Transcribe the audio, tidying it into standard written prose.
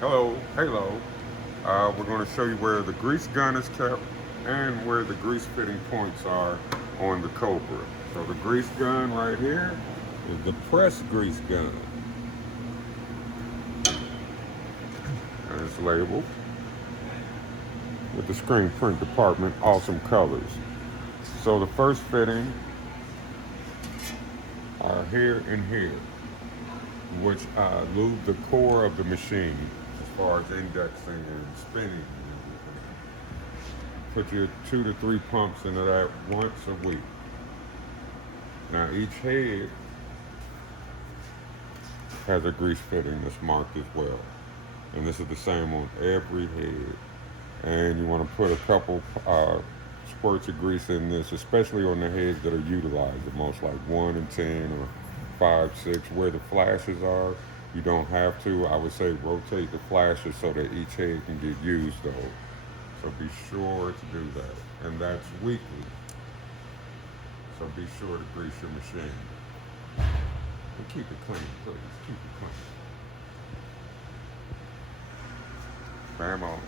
Hello. We're going to show you where the grease gun is kept and where the grease fitting points are on the Cobra. So the grease gun right here is the press grease gun. And it's labeled with the screen print department, awesome colors. So the first fitting are here and here, which lube the core of the machine as far as indexing and spinning. Put your 2 to 3 pumps into that once a week. Now each head has a grease fitting that's marked as well. And this is the same on every head. And you want to put a couple squirts of grease in this, especially on the heads that are utilized the most, like 1 and 10 or 5, 6. Where the flashes are, you don't have to. I would say rotate the flashes so that each head can get used though. So be sure to do that. And that's weekly. So be sure to grease your machine. And keep it clean, please. Keep it clean. Bam on.